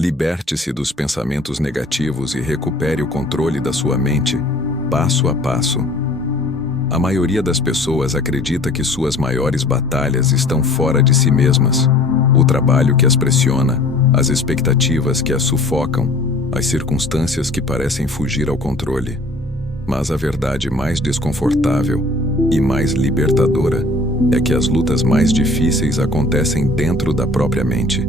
Liberte-se dos pensamentos negativos e recupere o controle da sua mente, passo a passo. A maioria das pessoas acredita que suas maiores batalhas estão fora de si mesmas. O trabalho que as pressiona, as expectativas que as sufocam, as circunstâncias que parecem fugir ao controle. Mas a verdade mais desconfortável e mais libertadora é que as lutas mais difíceis acontecem dentro da própria mente.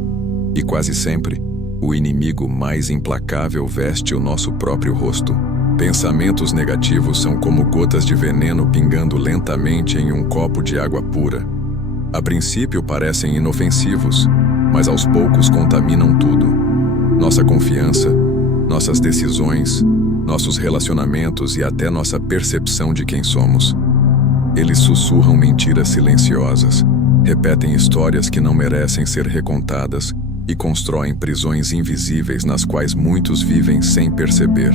E quase sempre, o inimigo mais implacável veste o nosso próprio rosto. Pensamentos negativos são como gotas de veneno pingando lentamente em um copo de água pura. A princípio parecem inofensivos, mas aos poucos contaminam tudo. Nossa confiança, nossas decisões, nossos relacionamentos e até nossa percepção de quem somos. Eles sussurram mentiras silenciosas, repetem histórias que não merecem ser recontadas e constroem prisões invisíveis nas quais muitos vivem sem perceber.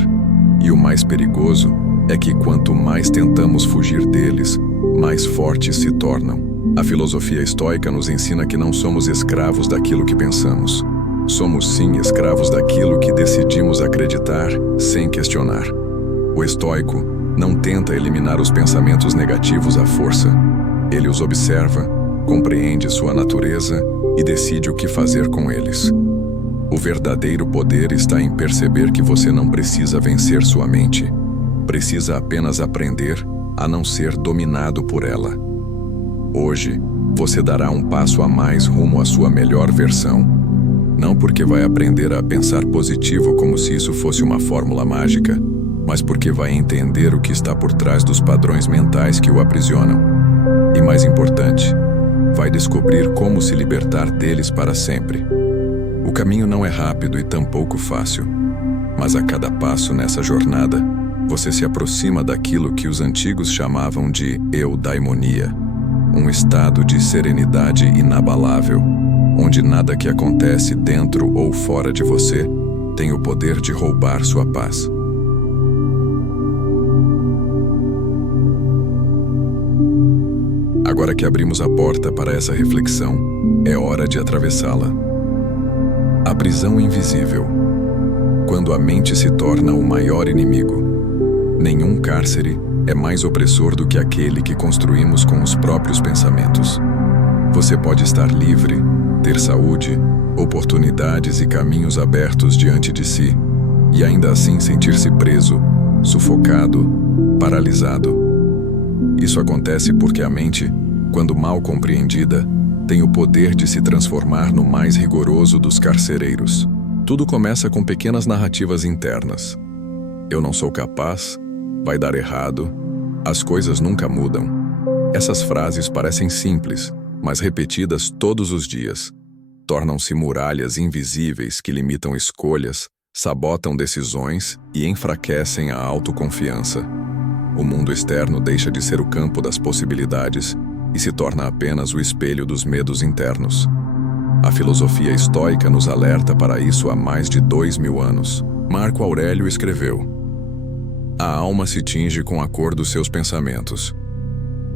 E o mais perigoso é que quanto mais tentamos fugir deles, mais fortes se tornam. A filosofia estoica nos ensina que não somos escravos daquilo que pensamos. Somos sim escravos daquilo que decidimos acreditar sem questionar. O estoico não tenta eliminar os pensamentos negativos à força. Ele os observa, compreende sua natureza e decide o que fazer com eles. O verdadeiro poder está em perceber que você não precisa vencer sua mente. Precisa apenas aprender a não ser dominado por ela. Hoje, você dará um passo a mais rumo à sua melhor versão. Não porque vai aprender a pensar positivo como se isso fosse uma fórmula mágica, mas porque vai entender o que está por trás dos padrões mentais que o aprisionam. E mais importante, vai descobrir como se libertar deles para sempre. O caminho não é rápido e tampouco fácil, mas a cada passo nessa jornada, você se aproxima daquilo que os antigos chamavam de eudaimonia, um estado de serenidade inabalável, onde nada que acontece dentro ou fora de você tem o poder de roubar sua paz. Agora que abrimos a porta para essa reflexão, é hora de atravessá-la. A prisão invisível. Quando a mente se torna o maior inimigo, nenhum cárcere é mais opressor do que aquele que construímos com os próprios pensamentos. Você pode estar livre, ter saúde, oportunidades e caminhos abertos diante de si, e ainda assim sentir-se preso, sufocado, paralisado. Isso acontece porque a mente, quando mal compreendida, tem o poder de se transformar no mais rigoroso dos carcereiros. Tudo começa com pequenas narrativas internas. Eu não sou capaz, vai dar errado, as coisas nunca mudam. Essas frases parecem simples, mas repetidas todos os dias, tornam-se muralhas invisíveis que limitam escolhas, sabotam decisões e enfraquecem a autoconfiança. O mundo externo deixa de ser o campo das possibilidades e se torna apenas o espelho dos medos internos. A filosofia estoica nos alerta para isso há mais de 2000 anos. Marco Aurélio escreveu: "A alma se tinge com a cor dos seus pensamentos."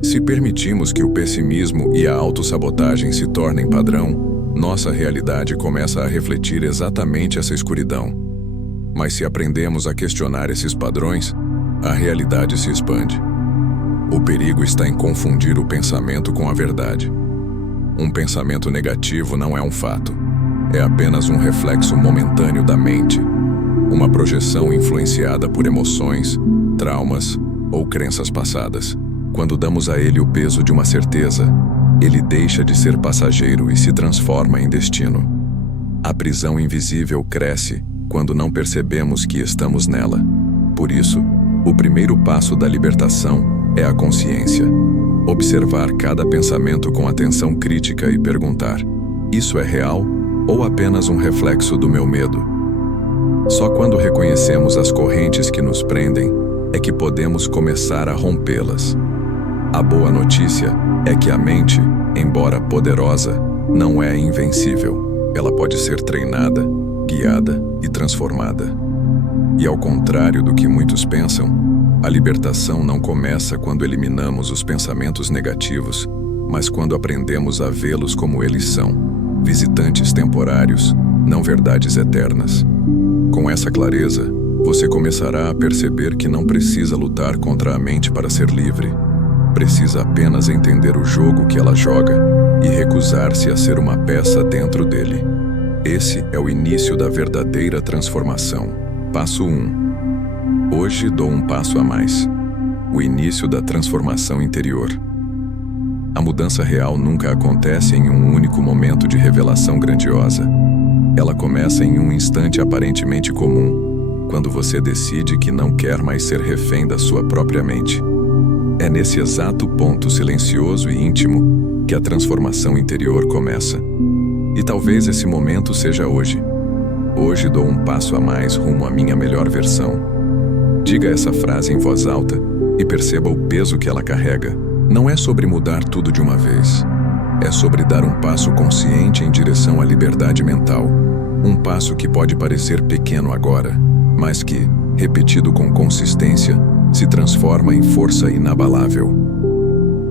Se permitimos que o pessimismo e a autossabotagem se tornem padrão, nossa realidade começa a refletir exatamente essa escuridão. Mas se aprendemos a questionar esses padrões, a realidade se expande. O perigo está em confundir o pensamento com a verdade. Um pensamento negativo não é um fato. É apenas um reflexo momentâneo da mente, uma projeção influenciada por emoções, traumas ou crenças passadas. Quando damos a ele o peso de uma certeza, ele deixa de ser passageiro e se transforma em destino. A prisão invisível cresce quando não percebemos que estamos nela. Por isso, o primeiro passo da libertação é a consciência. Observar cada pensamento com atenção crítica e perguntar: isso é real ou apenas um reflexo do meu medo? Só quando reconhecemos as correntes que nos prendem é que podemos começar a rompê-las. A boa notícia é que a mente, embora poderosa, não é invencível. Ela pode ser treinada, guiada e transformada. E ao contrário do que muitos pensam, a libertação não começa quando eliminamos os pensamentos negativos, mas quando aprendemos a vê-los como eles são, visitantes temporários, não verdades eternas. Com essa clareza, você começará a perceber que não precisa lutar contra a mente para ser livre. Precisa apenas entender o jogo que ela joga e recusar-se a ser uma peça dentro dele. Esse é o início da verdadeira transformação. Passo 1. Hoje dou um passo a mais. O início da transformação interior. A mudança real nunca acontece em um único momento de revelação grandiosa. Ela começa em um instante aparentemente comum, quando você decide que não quer mais ser refém da sua própria mente. É nesse exato ponto silencioso e íntimo que a transformação interior começa. E talvez esse momento seja hoje. Hoje dou um passo a mais rumo à minha melhor versão. Diga essa frase em voz alta e perceba o peso que ela carrega. Não é sobre mudar tudo de uma vez. É sobre dar um passo consciente em direção à liberdade mental. Um passo que pode parecer pequeno agora, mas que, repetido com consistência, se transforma em força inabalável.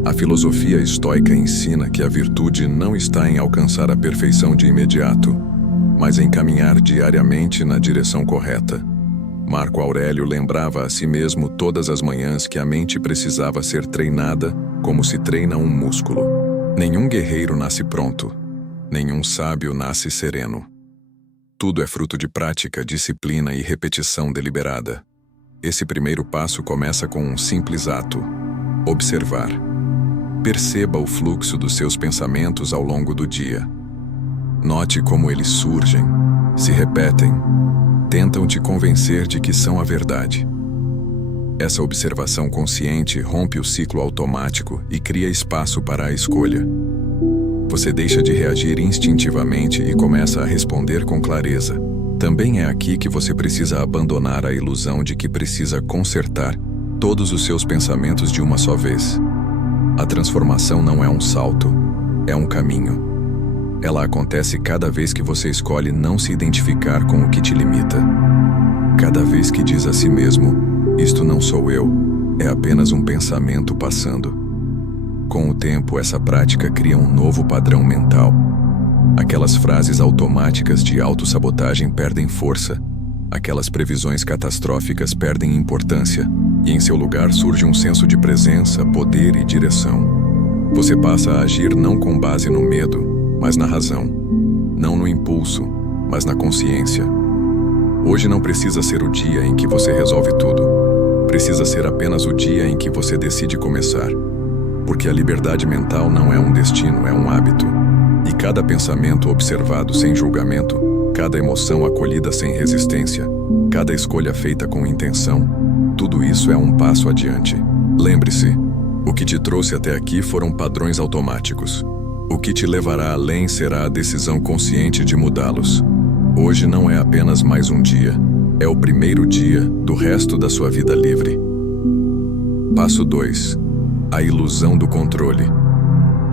A filosofia estoica ensina que a virtude não está em alcançar a perfeição de imediato, mas em caminhar diariamente na direção correta. Marco Aurélio lembrava a si mesmo todas as manhãs que a mente precisava ser treinada como se treina um músculo. Nenhum guerreiro nasce pronto, nenhum sábio nasce sereno. Tudo é fruto de prática, disciplina e repetição deliberada. Esse primeiro passo começa com um simples ato: observar. Perceba o fluxo dos seus pensamentos ao longo do dia. Note como eles surgem, se repetem, tentam te convencer de que são a verdade. Essa observação consciente rompe o ciclo automático e cria espaço para a escolha. Você deixa de reagir instintivamente e começa a responder com clareza. Também é aqui que você precisa abandonar a ilusão de que precisa consertar todos os seus pensamentos de uma só vez. A transformação não é um salto, é um caminho. Ela acontece cada vez que você escolhe não se identificar com o que te limita. Cada vez que diz a si mesmo: "Isto não sou eu", é apenas um pensamento passando. Com o tempo, essa prática cria um novo padrão mental. Aquelas frases automáticas de autossabotagem perdem força, aquelas previsões catastróficas perdem importância, e em seu lugar surge um senso de presença, poder e direção. Você passa a agir não com base no medo, mas na razão. Não no impulso, mas na consciência. Hoje não precisa ser o dia em que você resolve tudo. Precisa ser apenas o dia em que você decide começar. Porque a liberdade mental não é um destino, é um hábito. E cada pensamento observado sem julgamento, cada emoção acolhida sem resistência, cada escolha feita com intenção, tudo isso é um passo adiante. Lembre-se, o que te trouxe até aqui foram padrões automáticos. O que te levará além será a decisão consciente de mudá-los. Hoje não é apenas mais um dia, é o primeiro dia do resto da sua vida livre. Passo 2. A ilusão do controle.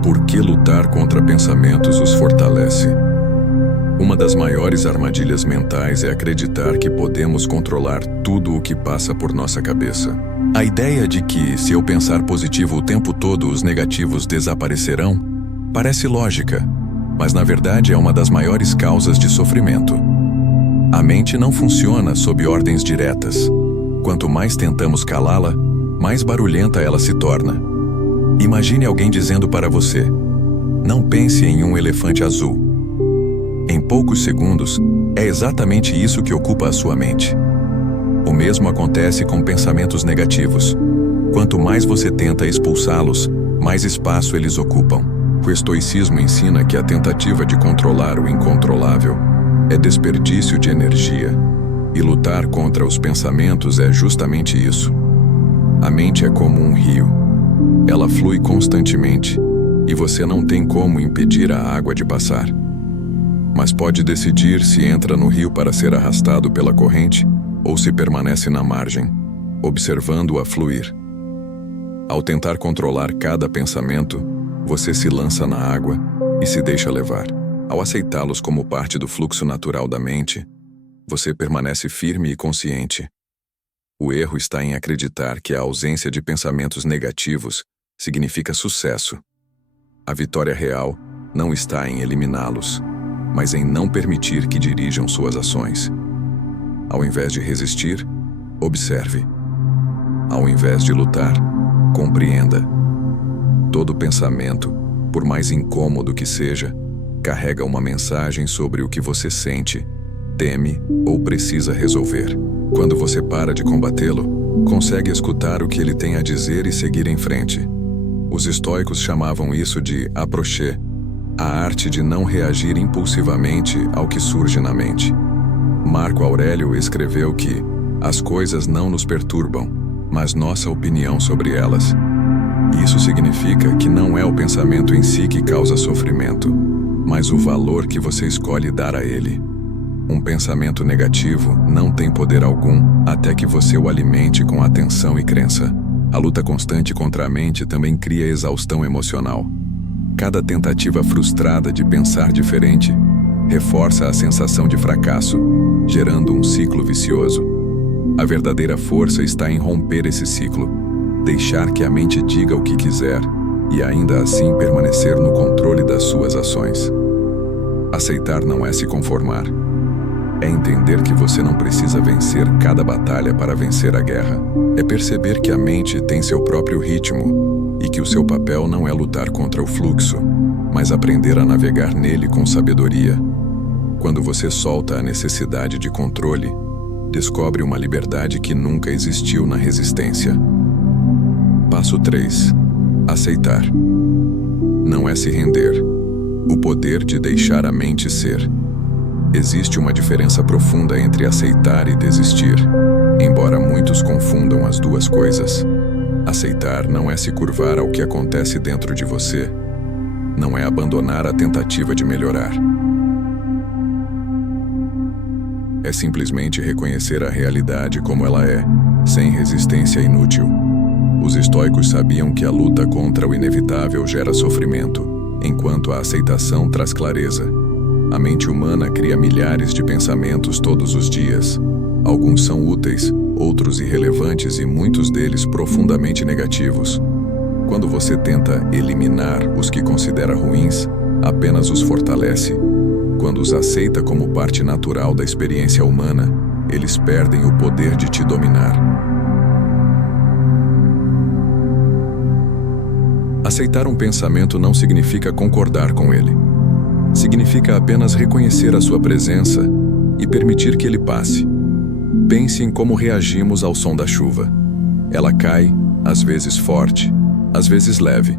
Por que lutar contra pensamentos os fortalece? Uma das maiores armadilhas mentais é acreditar que podemos controlar tudo o que passa por nossa cabeça. A ideia de que, se eu pensar positivo o tempo todo, os negativos desaparecerão, parece lógica, mas na verdade é uma das maiores causas de sofrimento. A mente não funciona sob ordens diretas. Quanto mais tentamos calá-la, mais barulhenta ela se torna. Imagine alguém dizendo para você: "Não pense em um elefante azul." Em poucos segundos, é exatamente isso que ocupa a sua mente. O mesmo acontece com pensamentos negativos. Quanto mais você tenta expulsá-los, mais espaço eles ocupam. O estoicismo ensina que a tentativa de controlar o incontrolável é desperdício de energia, e lutar contra os pensamentos é justamente isso. A mente é como um rio. Ela flui constantemente, e você não tem como impedir a água de passar. Mas pode decidir se entra no rio para ser arrastado pela corrente ou se permanece na margem, observando-a fluir. Ao tentar controlar cada pensamento, você se lança na água e se deixa levar. Ao aceitá-los como parte do fluxo natural da mente, você permanece firme e consciente. O erro está em acreditar que a ausência de pensamentos negativos significa sucesso. A vitória real não está em eliminá-los, mas em não permitir que dirijam suas ações. Ao invés de resistir, observe. Ao invés de lutar, compreenda. Todo pensamento, por mais incômodo que seja, carrega uma mensagem sobre o que você sente, teme ou precisa resolver. Quando você para de combatê-lo, consegue escutar o que ele tem a dizer e seguir em frente. Os estoicos chamavam isso de approché, a arte de não reagir impulsivamente ao que surge na mente. Marco Aurélio escreveu que as coisas não nos perturbam, mas nossa opinião sobre elas. Isso significa que não é o pensamento em si que causa sofrimento, mas o valor que você escolhe dar a ele. Um pensamento negativo não tem poder algum até que você o alimente com atenção e crença. A luta constante contra a mente também cria exaustão emocional. Cada tentativa frustrada de pensar diferente reforça a sensação de fracasso, gerando um ciclo vicioso. A verdadeira força está em romper esse ciclo, deixar que a mente diga o que quiser e ainda assim permanecer no controle das suas ações. Aceitar não é se conformar. É entender que você não precisa vencer cada batalha para vencer a guerra. É perceber que a mente tem seu próprio ritmo e que o seu papel não é lutar contra o fluxo, mas aprender a navegar nele com sabedoria. Quando você solta a necessidade de controle, descobre uma liberdade que nunca existiu na resistência. Passo 3. Aceitar. Não é se render. O poder de deixar a mente ser. Existe uma diferença profunda entre aceitar e desistir, embora muitos confundam as duas coisas. Aceitar não é se curvar ao que acontece dentro de você, não é abandonar a tentativa de melhorar. É simplesmente reconhecer a realidade como ela é, sem resistência inútil. Os estoicos sabiam que a luta contra o inevitável gera sofrimento, enquanto a aceitação traz clareza. A mente humana cria milhares de pensamentos todos os dias. Alguns são úteis, outros irrelevantes e muitos deles profundamente negativos. Quando você tenta eliminar os que considera ruins, apenas os fortalece. Quando os aceita como parte natural da experiência humana, eles perdem o poder de te dominar. Aceitar um pensamento não significa concordar com ele. Significa apenas reconhecer a sua presença e permitir que ele passe. Pense em como reagimos ao som da chuva. Ela cai, às vezes forte, às vezes leve,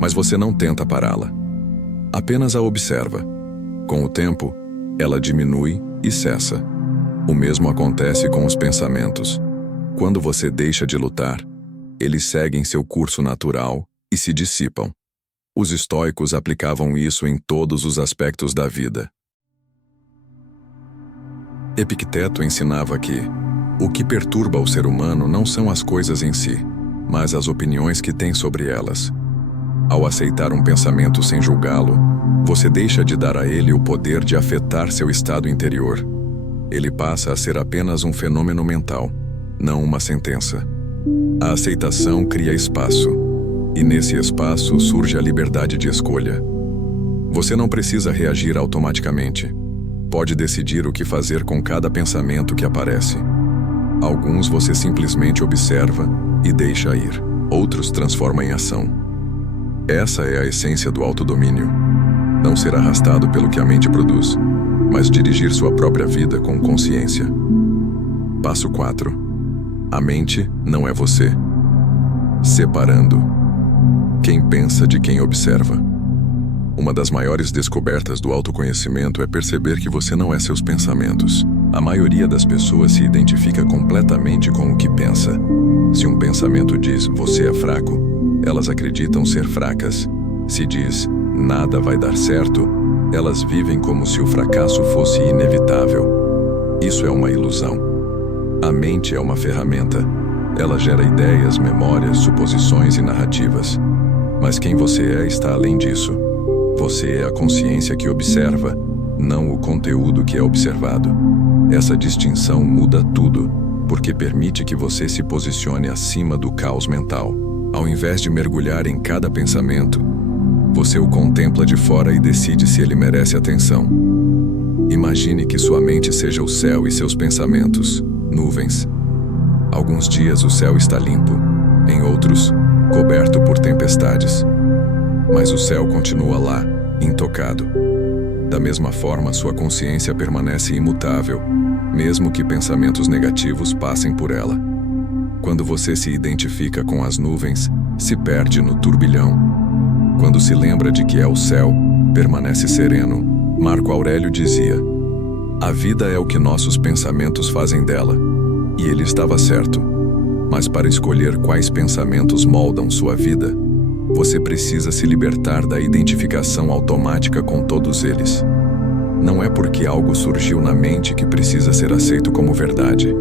mas você não tenta pará-la. Apenas a observa. Com o tempo, ela diminui e cessa. O mesmo acontece com os pensamentos. Quando você deixa de lutar, eles seguem seu curso natural e se dissipam. Os estoicos aplicavam isso em todos os aspectos da vida. Epicteto ensinava que o que perturba o ser humano não são as coisas em si, mas as opiniões que tem sobre elas. Ao aceitar um pensamento sem julgá-lo, você deixa de dar a ele o poder de afetar seu estado interior. Ele passa a ser apenas um fenômeno mental, não uma sentença. A aceitação cria espaço. E nesse espaço surge a liberdade de escolha. Você não precisa reagir automaticamente. Pode decidir o que fazer com cada pensamento que aparece. Alguns você simplesmente observa e deixa ir. Outros transforma em ação. Essa é a essência do autodomínio. Não ser arrastado pelo que a mente produz, mas dirigir sua própria vida com consciência. Passo 4. A mente não é você. Separando. Quem pensa de quem observa. Uma das maiores descobertas do autoconhecimento é perceber que você não é seus pensamentos. A maioria das pessoas se identifica completamente com o que pensa. Se um pensamento diz, você é fraco, elas acreditam ser fracas. Se diz, nada vai dar certo, elas vivem como se o fracasso fosse inevitável. Isso é uma ilusão. A mente é uma ferramenta. Ela gera ideias, memórias, suposições e narrativas. Mas quem você é está além disso. Você é a consciência que observa, não o conteúdo que é observado. Essa distinção muda tudo, porque permite que você se posicione acima do caos mental. Ao invés de mergulhar em cada pensamento, Você o contempla de fora e decide se ele merece atenção. Imagine que sua mente seja o céu e seus pensamentos, nuvens. Alguns dias o céu está limpo, em outros, coberto por tempestades. Mas o céu continua lá, intocado. Da mesma forma, sua consciência permanece imutável, mesmo que pensamentos negativos passem por ela. Quando você se identifica com as nuvens, se perde no turbilhão. Quando se lembra de que é o céu, permanece sereno. Marco Aurélio dizia: "A vida é o que nossos pensamentos fazem dela." E ele estava certo. Mas para escolher quais pensamentos moldam sua vida, você precisa se libertar da identificação automática com todos eles. Não é porque algo surgiu na mente que precisa ser aceito como verdade.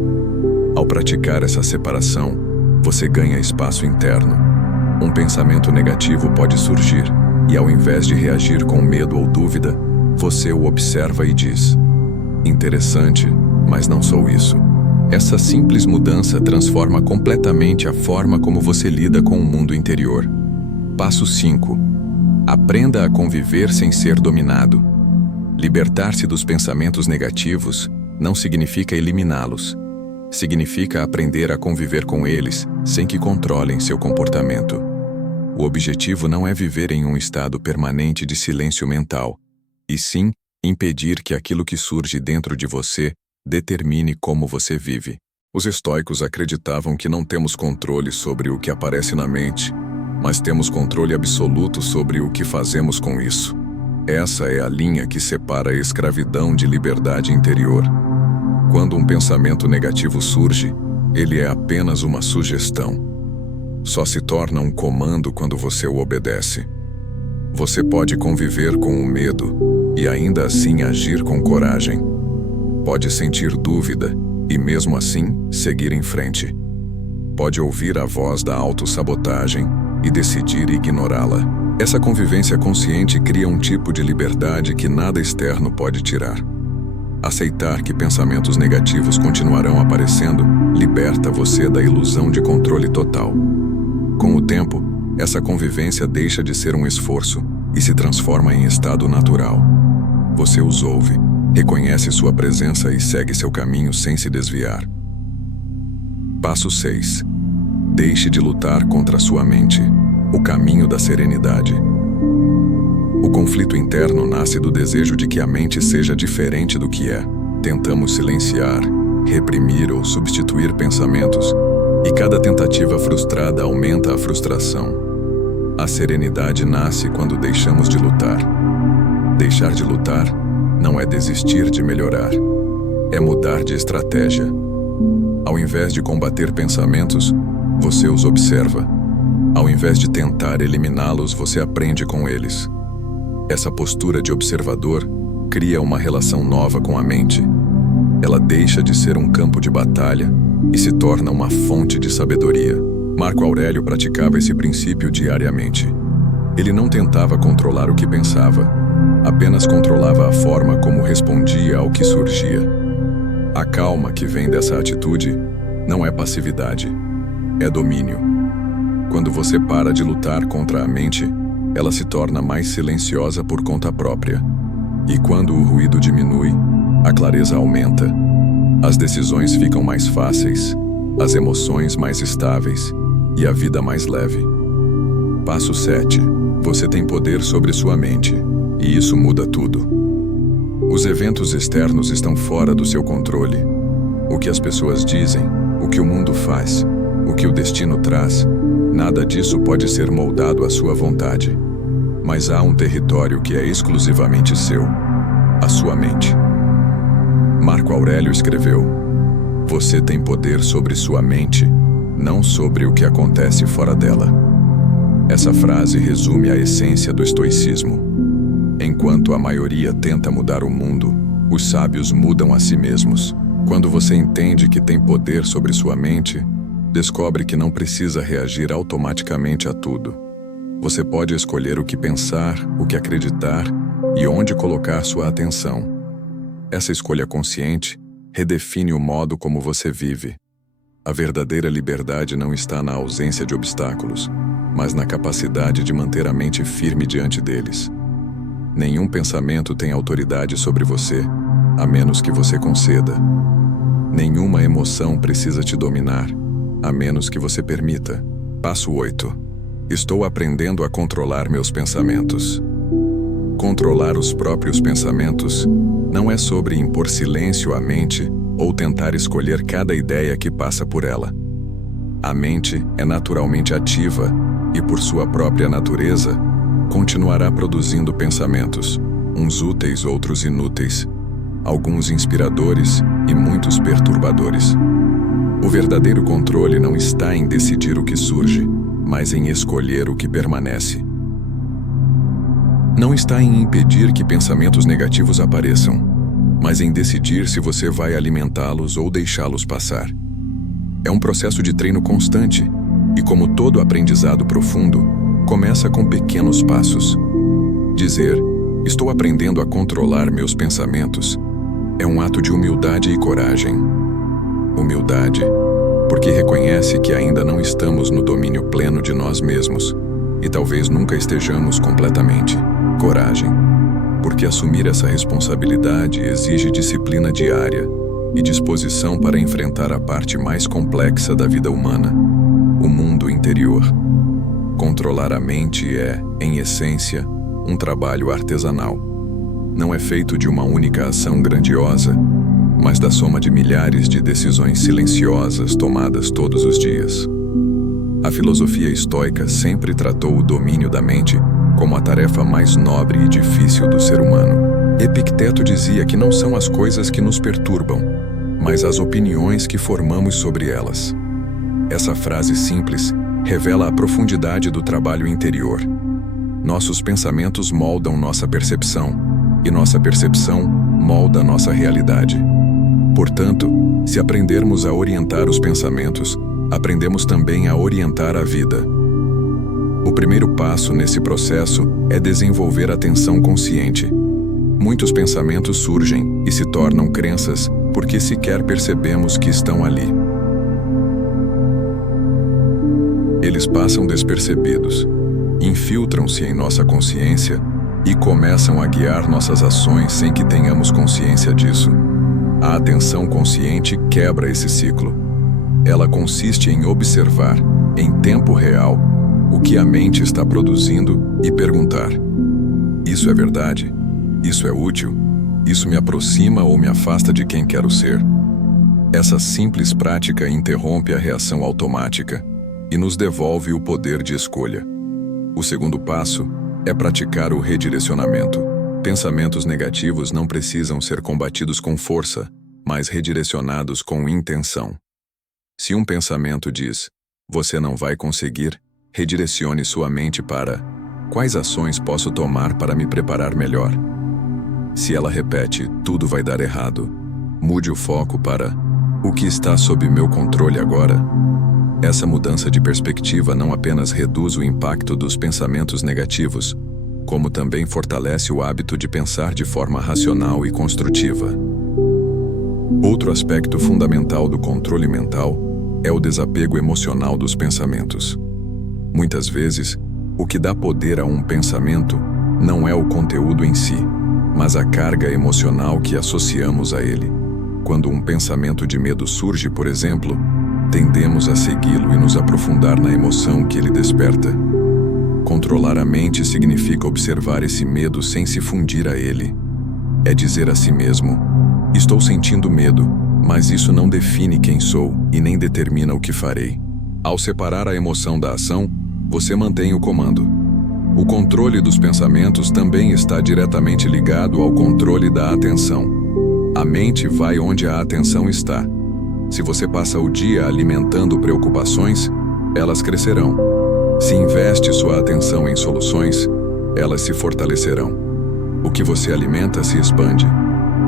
Ao praticar essa separação, você ganha espaço interno. Um pensamento negativo pode surgir, e ao invés de reagir com medo ou dúvida, você o observa e diz: "Interessante, mas não sou isso." Essa simples mudança transforma completamente a forma como você lida com o mundo interior. Passo 5. Aprenda a conviver sem ser dominado. Libertar-se dos pensamentos negativos não significa eliminá-los. Significa aprender a conviver com eles sem que controlem seu comportamento. O objetivo não é viver em um estado permanente de silêncio mental, e sim impedir que aquilo que surge dentro de você determine como você vive. Os estoicos acreditavam que não temos controle sobre o que aparece na mente, mas temos controle absoluto sobre o que fazemos com isso. Essa é a linha que separa a escravidão de liberdade interior. Quando um pensamento negativo surge, ele é apenas uma sugestão. Só se torna um comando quando você o obedece. Você pode conviver com o medo e ainda assim agir com coragem. Pode sentir dúvida e mesmo assim seguir em frente. Pode ouvir a voz da autossabotagem e decidir ignorá-la. Essa convivência consciente cria um tipo de liberdade que nada externo pode tirar. Aceitar que pensamentos negativos continuarão aparecendo liberta você da ilusão de controle total. Com o tempo, essa convivência deixa de ser um esforço e se transforma em estado natural. Você os ouve, reconhece sua presença e segue seu caminho sem se desviar. Passo 6. Deixe de lutar contra sua mente. O caminho da serenidade. O conflito interno nasce do desejo de que a mente seja diferente do que é. Tentamos silenciar, reprimir ou substituir pensamentos, e cada tentativa frustrada aumenta a frustração. A serenidade nasce quando deixamos de lutar. Deixar de lutar não é desistir de melhorar, é mudar de estratégia. Ao invés de combater pensamentos, você os observa. Ao invés de tentar eliminá-los, você aprende com eles. Essa postura de observador cria uma relação nova com a mente. Ela deixa de ser um campo de batalha e se torna uma fonte de sabedoria. Marco Aurélio praticava esse princípio diariamente. Ele não tentava controlar o que pensava, apenas controlava a forma como respondia ao que surgia. A calma que vem dessa atitude não é passividade, é domínio. Quando você para de lutar contra a mente, ela se torna mais silenciosa por conta própria. E quando o ruído diminui, a clareza aumenta. As decisões ficam mais fáceis, as emoções mais estáveis e a vida mais leve. Passo 7. Você tem poder sobre sua mente, e isso muda tudo. Os eventos externos estão fora do seu controle. O que as pessoas dizem, o que o mundo faz, o que o destino traz, nada disso pode ser moldado à sua vontade. Mas há um território que é exclusivamente seu, a sua mente. Marco Aurélio escreveu: "Você tem poder sobre sua mente, não sobre o que acontece fora dela." Essa frase resume a essência do estoicismo. Enquanto a maioria tenta mudar o mundo, os sábios mudam a si mesmos. Quando você entende que tem poder sobre sua mente, descobre que não precisa reagir automaticamente a tudo. Você pode escolher o que pensar, o que acreditar e onde colocar sua atenção. Essa escolha consciente redefine o modo como você vive. A verdadeira liberdade não está na ausência de obstáculos, mas na capacidade de manter a mente firme diante deles. Nenhum pensamento tem autoridade sobre você, a menos que você conceda. Nenhuma emoção precisa te dominar, a menos que você permita. Passo 8. Estou aprendendo a controlar meus pensamentos. Controlar os próprios pensamentos não é sobre impor silêncio à mente ou tentar escolher cada ideia que passa por ela. A mente é naturalmente ativa e, por sua própria natureza, continuará produzindo pensamentos, uns úteis, outros inúteis, alguns inspiradores e muitos perturbadores. O verdadeiro controle não está em decidir o que surge, mas em escolher o que permanece. Não está em impedir que pensamentos negativos apareçam, mas em decidir se você vai alimentá-los ou deixá-los passar. É um processo de treino constante e, como todo aprendizado profundo, começa com pequenos passos. Dizer, estou aprendendo a controlar meus pensamentos, é um ato de humildade e coragem. Humildade, porque reconhece que ainda não estamos no domínio pleno de nós mesmos e talvez nunca estejamos completamente. Coragem, porque assumir essa responsabilidade exige disciplina diária e disposição para enfrentar a parte mais complexa da vida humana, o mundo interior. Controlar a mente é, em essência, um trabalho artesanal. Não é feito de uma única ação grandiosa, mas da soma de milhares de decisões silenciosas tomadas todos os dias. A filosofia estoica sempre tratou o domínio da mente como a tarefa mais nobre e difícil do ser humano. Epicteto dizia que não são as coisas que nos perturbam, mas as opiniões que formamos sobre elas. Essa frase simples revela a profundidade do trabalho interior. Nossos pensamentos moldam nossa percepção, e nossa percepção molda nossa realidade. Portanto, se aprendermos a orientar os pensamentos, aprendemos também a orientar a vida. O primeiro passo nesse processo é desenvolver atenção consciente. Muitos pensamentos surgem e se tornam crenças porque sequer percebemos que estão ali. Eles passam despercebidos, infiltram-se em nossa consciência e começam a guiar nossas ações sem que tenhamos consciência disso. A atenção consciente quebra esse ciclo. Ela consiste em observar, em tempo real, o que a mente está produzindo e perguntar: isso é verdade? Isso é útil? Isso me aproxima ou me afasta de quem quero ser? Essa simples prática interrompe a reação automática e nos devolve o poder de escolha. O segundo passo é praticar o redirecionamento. Pensamentos negativos não precisam ser combatidos com força, mas redirecionados com intenção. Se um pensamento diz, você não vai conseguir, redirecione sua mente para, quais ações posso tomar para me preparar melhor? Se ela repete, tudo vai dar errado, mude o foco para, o que está sob meu controle agora? Essa mudança de perspectiva não apenas reduz o impacto dos pensamentos negativos, como também fortalece o hábito de pensar de forma racional e construtiva. Outro aspecto fundamental do controle mental é o desapego emocional dos pensamentos. Muitas vezes, o que dá poder a um pensamento não é o conteúdo em si, mas a carga emocional que associamos a ele. Quando um pensamento de medo surge, por exemplo, tendemos a segui-lo e nos aprofundar na emoção que ele desperta. Controlar a mente significa observar esse medo sem se fundir a ele. É dizer a si mesmo, estou sentindo medo, mas isso não define quem sou e nem determina o que farei. Ao separar a emoção da ação, você mantém o comando. O controle dos pensamentos também está diretamente ligado ao controle da atenção. A mente vai onde a atenção está. Se você passa o dia alimentando preocupações, elas crescerão. Se investe sua atenção em soluções, elas se fortalecerão. O que você alimenta se expande.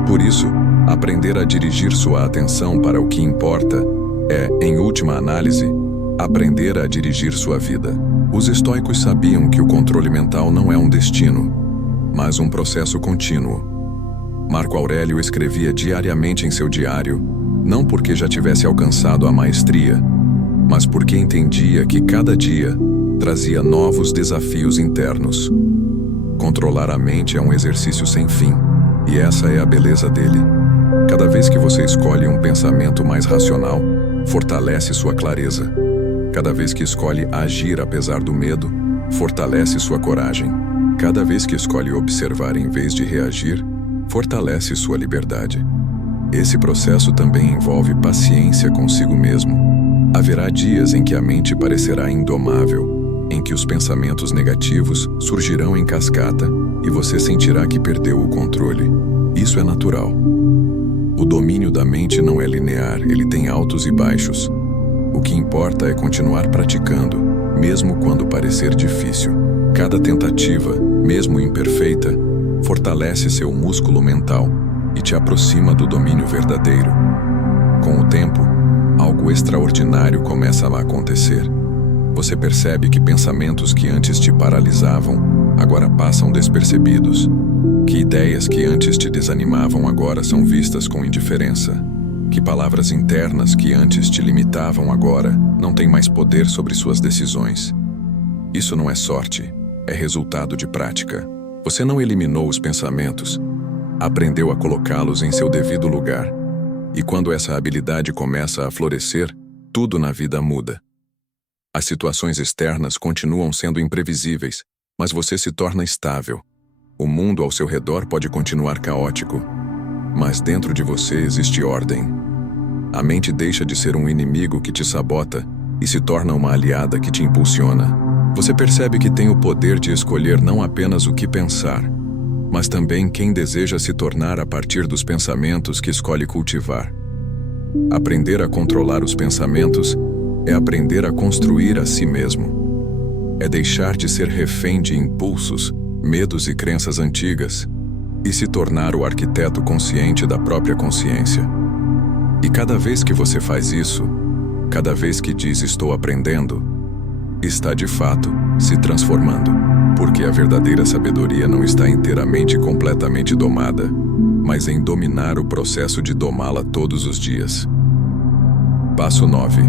Por isso, aprender a dirigir sua atenção para o que importa é, em última análise, aprender a dirigir sua vida. Os estoicos sabiam que o controle mental não é um destino, mas um processo contínuo. Marco Aurélio escrevia diariamente em seu diário, Não porque já tivesse alcançado a maestria, mas porque entendia que cada dia trazia novos desafios internos. Controlar a mente é um exercício sem fim, e essa é a beleza dele. Cada vez que você escolhe um pensamento mais racional, fortalece sua clareza. Cada vez que escolhe agir apesar do medo, fortalece sua coragem. Cada vez que escolhe observar em vez de reagir, fortalece sua liberdade. Esse processo também envolve paciência consigo mesmo. Haverá dias em que a mente parecerá indomável, em que os pensamentos negativos surgirão em cascata e você sentirá que perdeu o controle. Isso é natural. O domínio da mente não é linear, ele tem altos e baixos. O que importa é continuar praticando, mesmo quando parecer difícil. Cada tentativa, mesmo imperfeita, fortalece seu músculo mental e te aproxima do domínio verdadeiro. Com o tempo, algo extraordinário começa a acontecer. Você percebe que pensamentos que antes te paralisavam, agora passam despercebidos. Que ideias que antes te desanimavam agora são vistas com indiferença. Que palavras internas que antes te limitavam agora não têm mais poder sobre suas decisões. Isso não é sorte, é resultado de prática. Você não eliminou os pensamentos, aprendeu a colocá-los em seu devido lugar. E quando essa habilidade começa a florescer, tudo na vida muda. As situações externas continuam sendo imprevisíveis, mas você se torna estável. O mundo ao seu redor pode continuar caótico, mas dentro de você existe ordem. A mente deixa de ser um inimigo que te sabota e se torna uma aliada que te impulsiona. Você percebe que tem o poder de escolher não apenas o que pensar, mas também quem deseja se tornar a partir dos pensamentos que escolhe cultivar. Aprender a controlar os pensamentos é aprender a construir a si mesmo. É deixar de ser refém de impulsos, medos e crenças antigas e se tornar o arquiteto consciente da própria consciência. E cada vez que você faz isso, cada vez que diz estou aprendendo, está de fato se transformando, porque a verdadeira sabedoria não está inteiramente e completamente domada, mas em dominar o processo de domá-la todos os dias. Passo 9.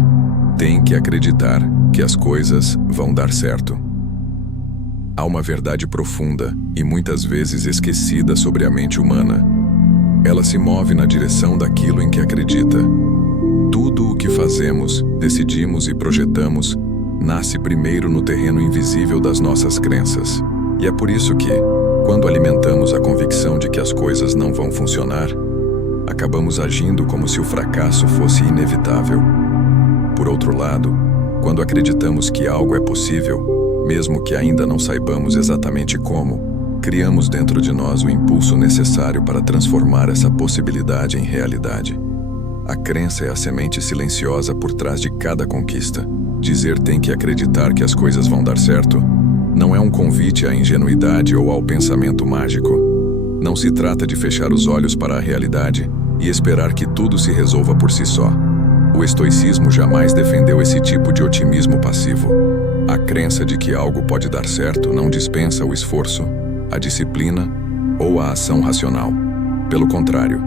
Tem que acreditar que as coisas vão dar certo. Há uma verdade profunda e muitas vezes esquecida sobre a mente humana. Ela se move na direção daquilo em que acredita. Tudo o que fazemos, decidimos e projetamos nasce primeiro no terreno invisível das nossas crenças. E é por isso que, quando alimentamos a convicção de que as coisas não vão funcionar, acabamos agindo como se o fracasso fosse inevitável. Por outro lado, quando acreditamos que algo é possível, mesmo que ainda não saibamos exatamente como, criamos dentro de nós o impulso necessário para transformar essa possibilidade em realidade. A crença é a semente silenciosa por trás de cada conquista. Dizer tem que acreditar que as coisas vão dar certo não é um convite à ingenuidade ou ao pensamento mágico. Não se trata de fechar os olhos para a realidade e esperar que tudo se resolva por si só. O estoicismo jamais defendeu esse tipo de otimismo passivo. A crença de que algo pode dar certo não dispensa o esforço, a disciplina ou a ação racional. Pelo contrário,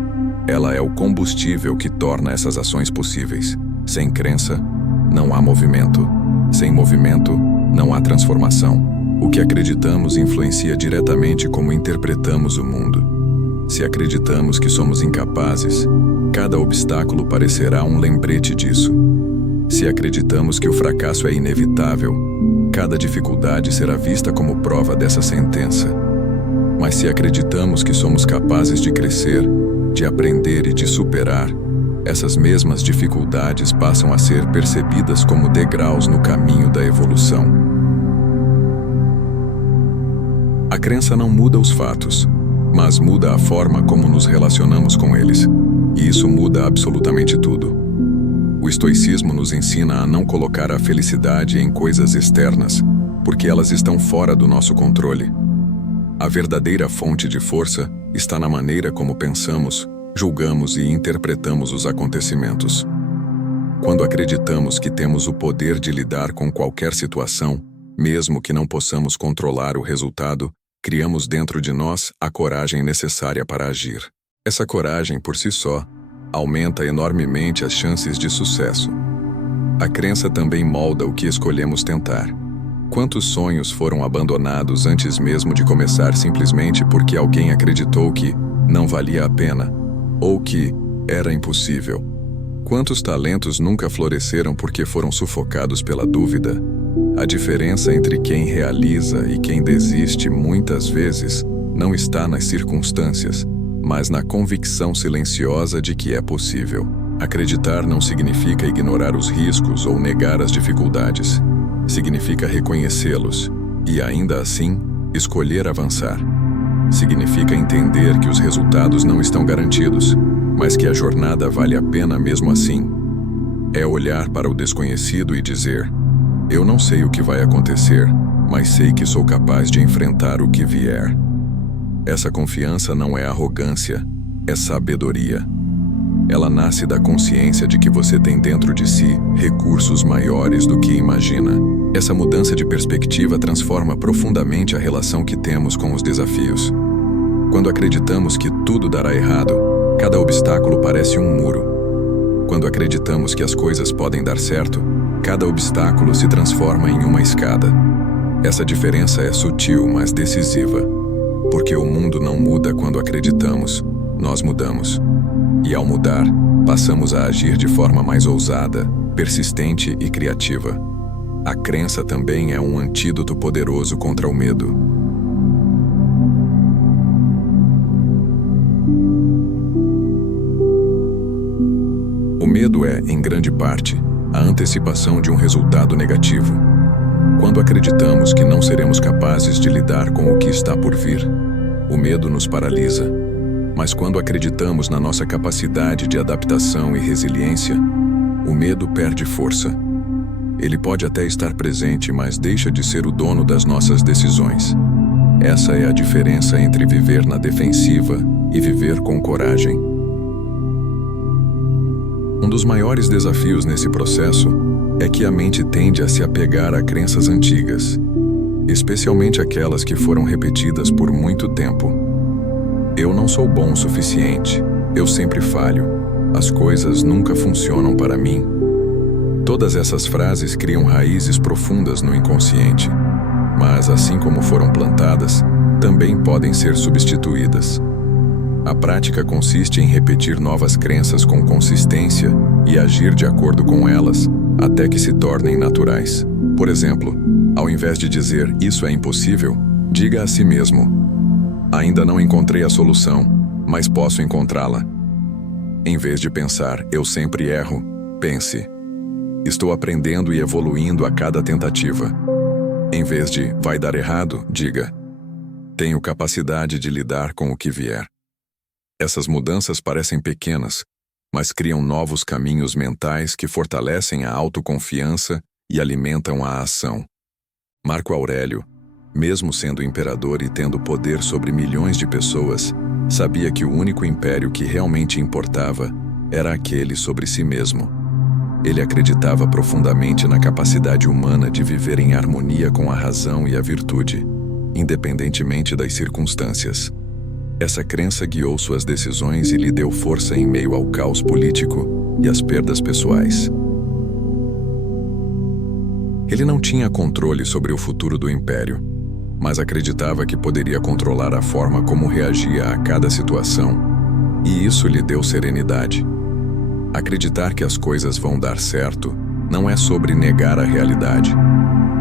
ela é o combustível que torna essas ações possíveis. Sem crença, não há movimento. Sem movimento, não há transformação. O que acreditamos influencia diretamente como interpretamos o mundo. Se acreditamos que somos incapazes, cada obstáculo parecerá um lembrete disso. Se acreditamos que o fracasso é inevitável, cada dificuldade será vista como prova dessa sentença. Mas se acreditamos que somos capazes de crescer, de aprender e de superar, essas mesmas dificuldades passam a ser percebidas como degraus no caminho da evolução. A crença não muda os fatos, mas muda a forma como nos relacionamos com eles. E isso muda absolutamente tudo. O estoicismo nos ensina a não colocar a felicidade em coisas externas, porque elas estão fora do nosso controle. A verdadeira fonte de força está na maneira como pensamos, julgamos e interpretamos os acontecimentos. Quando acreditamos que temos o poder de lidar com qualquer situação, mesmo que não possamos controlar o resultado, criamos dentro de nós a coragem necessária para agir. Essa coragem, por si só, aumenta enormemente as chances de sucesso. A crença também molda o que escolhemos tentar. Quantos sonhos foram abandonados antes mesmo de começar simplesmente porque alguém acreditou que não valia a pena ou que era impossível? Quantos talentos nunca floresceram porque foram sufocados pela dúvida? A diferença entre quem realiza e quem desiste muitas vezes não está nas circunstâncias, mas na convicção silenciosa de que é possível. Acreditar não significa ignorar os riscos ou negar as dificuldades. Significa reconhecê-los e, ainda assim, escolher avançar. Significa entender que os resultados não estão garantidos, mas que a jornada vale a pena mesmo assim. É olhar para o desconhecido e dizer: eu não sei o que vai acontecer, mas sei que sou capaz de enfrentar o que vier. Essa confiança não é arrogância, é sabedoria. Ela nasce da consciência de que você tem dentro de si recursos maiores do que imagina. Essa mudança de perspectiva transforma profundamente a relação que temos com os desafios. Quando acreditamos que tudo dará errado, cada obstáculo parece um muro. Quando acreditamos que as coisas podem dar certo, cada obstáculo se transforma em uma escada. Essa diferença é sutil, mas decisiva. Porque o mundo não muda quando acreditamos, nós mudamos. E ao mudar, passamos a agir de forma mais ousada, persistente e criativa. A crença também é um antídoto poderoso contra o medo. O medo é, em grande parte, a antecipação de um resultado negativo. Quando acreditamos que não seremos capazes de lidar com o que está por vir, o medo nos paralisa. Mas quando acreditamos na nossa capacidade de adaptação e resiliência, o medo perde força. Ele pode até estar presente, mas deixa de ser o dono das nossas decisões. Essa é a diferença entre viver na defensiva e viver com coragem. Um dos maiores desafios nesse processo é que a mente tende a se apegar a crenças antigas, especialmente aquelas que foram repetidas por muito tempo. Eu não sou bom o suficiente, eu sempre falho, as coisas nunca funcionam para mim. Todas essas frases criam raízes profundas no inconsciente, mas assim como foram plantadas, também podem ser substituídas. A prática consiste em repetir novas crenças com consistência e agir de acordo com elas, até que se tornem naturais. Por exemplo, ao invés de dizer "isso é impossível", diga a si mesmo: "ainda não encontrei a solução, mas posso encontrá-la". Em vez de pensar "eu sempre erro", pense: "estou aprendendo e evoluindo a cada tentativa". Em vez de "vai dar errado", diga: "tenho capacidade de lidar com o que vier". Essas mudanças parecem pequenas, mas criam novos caminhos mentais que fortalecem a autoconfiança e alimentam a ação. Marco Aurélio, mesmo sendo imperador e tendo poder sobre milhões de pessoas, sabia que o único império que realmente importava era aquele sobre si mesmo. Ele acreditava profundamente na capacidade humana de viver em harmonia com a razão e a virtude, independentemente das circunstâncias. Essa crença guiou suas decisões e lhe deu força em meio ao caos político e às perdas pessoais. Ele não tinha controle sobre o futuro do império, mas acreditava que poderia controlar a forma como reagia a cada situação, e isso lhe deu serenidade. Acreditar que as coisas vão dar certo não é sobre negar a realidade,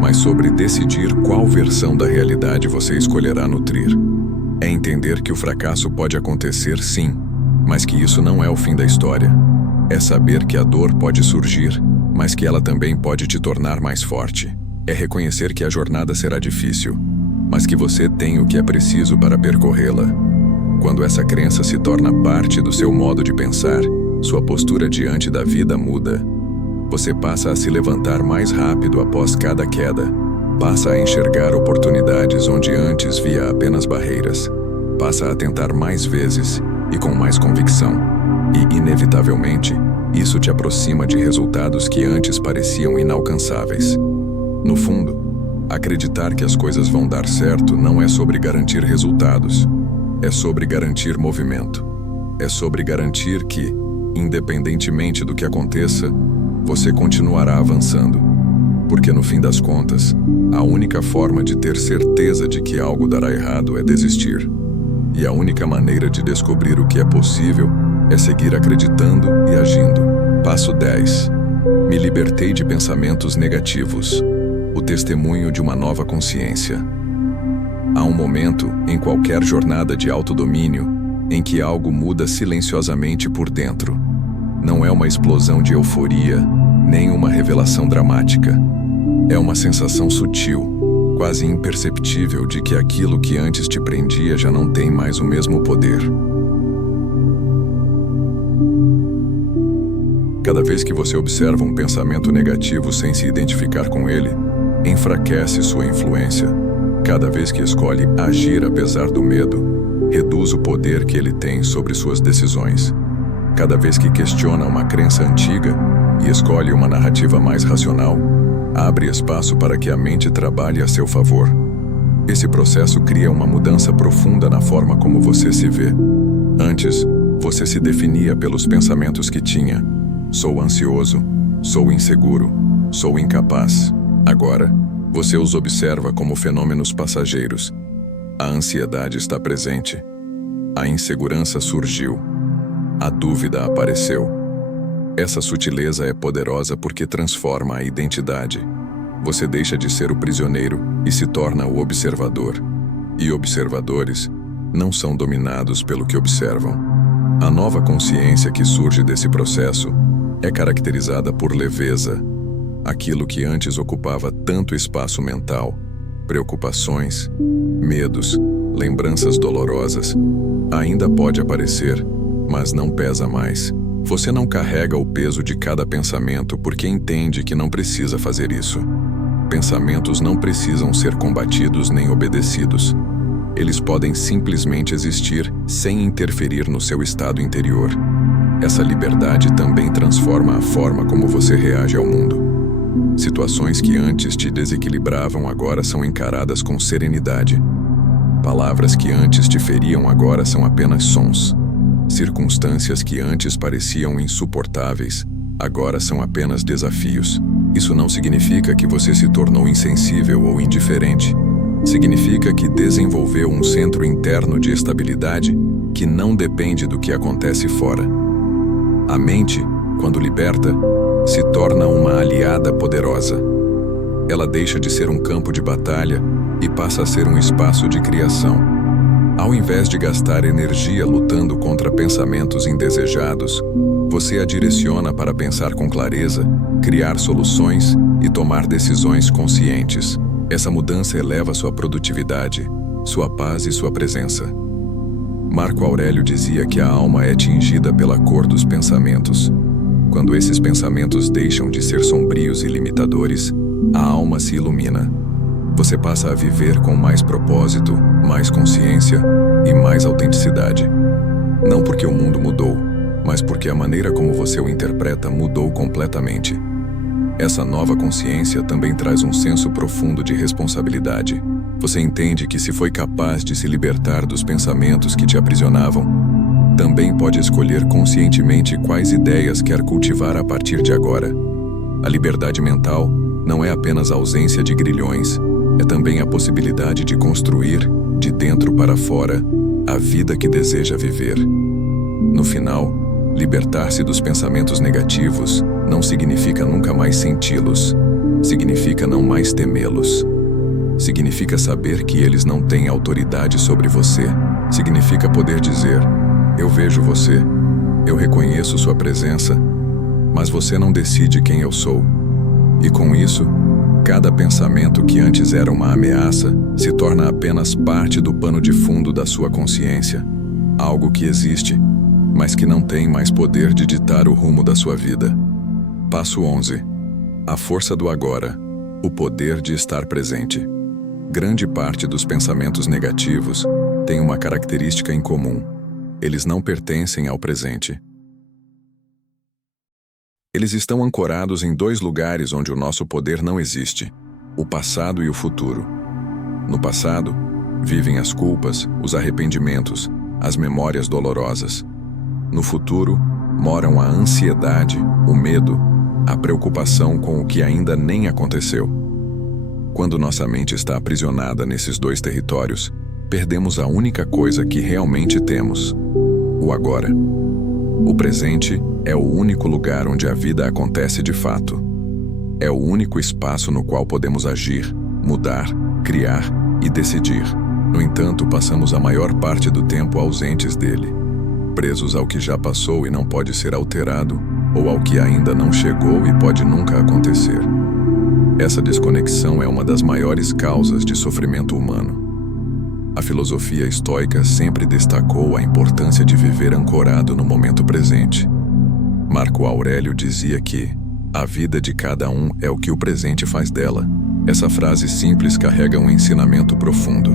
mas sobre decidir qual versão da realidade você escolherá nutrir. É entender que o fracasso pode acontecer, sim, mas que isso não é o fim da história. É saber que a dor pode surgir, mas que ela também pode te tornar mais forte. É reconhecer que a jornada será difícil, mas que você tem o que é preciso para percorrê-la. Quando essa crença se torna parte do seu modo de pensar, sua postura diante da vida muda. Você passa a se levantar mais rápido após cada queda. Passa a enxergar oportunidades onde antes via apenas barreiras. Passa a tentar mais vezes e com mais convicção. E, inevitavelmente, isso te aproxima de resultados que antes pareciam inalcançáveis. No fundo, acreditar que as coisas vão dar certo não é sobre garantir resultados. É sobre garantir movimento. É sobre garantir que, Independentemente do que aconteça, você continuará avançando, porque no fim das contas, a única forma de ter certeza de que algo dará errado é desistir. E a única maneira de descobrir o que é possível é seguir acreditando e agindo. Passo 10. Me libertei de pensamentos negativos. O testemunho de uma nova consciência. Há um momento, em qualquer jornada de autodomínio, em que algo muda silenciosamente por dentro. Não é uma explosão de euforia, nem uma revelação dramática. É uma sensação sutil, quase imperceptível de que aquilo que antes te prendia já não tem mais o mesmo poder. Cada vez que você observa um pensamento negativo sem se identificar com ele, enfraquece sua influência. Cada vez que escolhe agir apesar do medo, reduz o poder que ele tem sobre suas decisões. Cada vez que questiona uma crença antiga e escolhe uma narrativa mais racional, abre espaço para que a mente trabalhe a seu favor. Esse processo cria uma mudança profunda na forma como você se vê. Antes, você se definia pelos pensamentos que tinha. Sou ansioso, sou inseguro, sou incapaz. Agora, você os observa como fenômenos passageiros. A ansiedade está presente. A insegurança surgiu. A dúvida apareceu. Essa sutileza é poderosa porque transforma a identidade. Você deixa de ser o prisioneiro e se torna o observador. E observadores não são dominados pelo que observam. A nova consciência que surge desse processo é caracterizada por leveza. Aquilo que antes ocupava tanto espaço mental, preocupações, medos, lembranças dolorosas, ainda pode aparecer, mas não pesa mais. Você não carrega o peso de cada pensamento porque entende que não precisa fazer isso. Pensamentos não precisam ser combatidos nem obedecidos. Eles podem simplesmente existir sem interferir no seu estado interior. Essa liberdade também transforma a forma como você reage ao mundo. Situações que antes te desequilibravam agora são encaradas com serenidade. Palavras que antes te feriam agora são apenas sons. Circunstâncias que antes pareciam insuportáveis, agora são apenas desafios. Isso não significa que você se tornou insensível ou indiferente. Significa que desenvolveu um centro interno de estabilidade que não depende do que acontece fora. A mente, quando liberta, se torna uma aliada poderosa. Ela deixa de ser um campo de batalha e passa a ser um espaço de criação. Ao invés de gastar energia lutando contra pensamentos indesejados, você a direciona para pensar com clareza, criar soluções e tomar decisões conscientes. Essa mudança eleva sua produtividade, sua paz e sua presença. Marco Aurélio dizia que a alma é tingida pela cor dos pensamentos. Quando esses pensamentos deixam de ser sombrios e limitadores, a alma se ilumina. Você passa a viver com mais propósito, mais consciência e mais autenticidade. Não porque o mundo mudou, mas porque a maneira como você o interpreta mudou completamente. Essa nova consciência também traz um senso profundo de responsabilidade. Você entende que se foi capaz de se libertar dos pensamentos que te aprisionavam, também pode escolher conscientemente quais ideias quer cultivar a partir de agora. A liberdade mental não é apenas a ausência de grilhões, é também a possibilidade de construir, de dentro para fora, a vida que deseja viver. No final, libertar-se dos pensamentos negativos não significa nunca mais senti-los, significa não mais temê-los. Significa saber que eles não têm autoridade sobre você. Significa poder dizer: eu vejo você, eu reconheço sua presença, mas você não decide quem eu sou. E com isso, cada pensamento que antes era uma ameaça se torna apenas parte do pano de fundo da sua consciência. Algo que existe, mas que não tem mais poder de ditar o rumo da sua vida. Passo 11. A força do agora, o poder de estar presente. Grande parte dos pensamentos negativos tem uma característica em comum. Eles não pertencem ao presente. Eles estão ancorados em dois lugares onde o nosso poder não existe: o passado e o futuro. No passado, vivem as culpas, os arrependimentos, as memórias dolorosas. No futuro, moram a ansiedade, o medo, a preocupação com o que ainda nem aconteceu. Quando nossa mente está aprisionada nesses dois territórios, perdemos a única coisa que realmente temos: o agora. O presente é o único lugar onde a vida acontece de fato. É o único espaço no qual podemos agir, mudar, criar e decidir. No entanto, passamos a maior parte do tempo ausentes dele, presos ao que já passou e não pode ser alterado, ou ao que ainda não chegou e pode nunca acontecer. Essa desconexão é uma das maiores causas de sofrimento humano. A filosofia estoica sempre destacou a importância de viver ancorado no momento presente. Marco Aurélio dizia que a vida de cada um é o que o presente faz dela. Essa frase simples carrega um ensinamento profundo.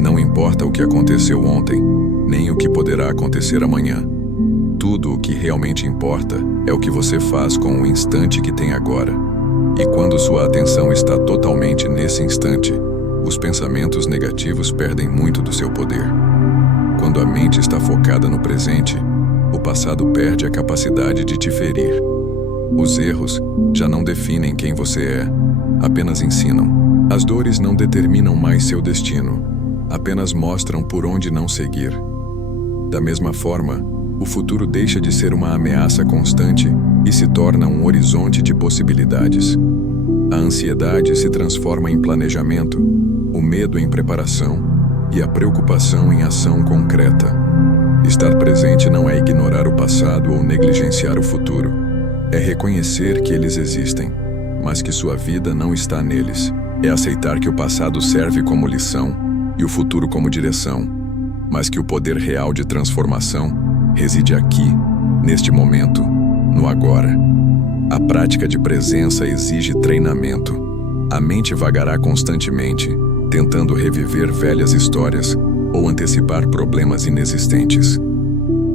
Não importa o que aconteceu ontem, nem o que poderá acontecer amanhã. Tudo o que realmente importa é o que você faz com o instante que tem agora. E quando sua atenção está totalmente nesse instante, os pensamentos negativos perdem muito do seu poder. Quando a mente está focada no presente, o passado perde a capacidade de te ferir. Os erros já não definem quem você é, apenas ensinam. As dores não determinam mais seu destino, apenas mostram por onde não seguir. Da mesma forma, o futuro deixa de ser uma ameaça constante e se torna um horizonte de possibilidades. A ansiedade se transforma em planejamento, o medo em preparação e a preocupação em ação concreta. Estar presente não é ignorar o passado ou negligenciar o futuro. É reconhecer que eles existem, mas que sua vida não está neles. É aceitar que o passado serve como lição e o futuro como direção, mas que o poder real de transformação reside aqui, neste momento, no agora. A prática de presença exige treinamento. A mente vagará constantemente, tentando reviver velhas histórias ou antecipar problemas inexistentes.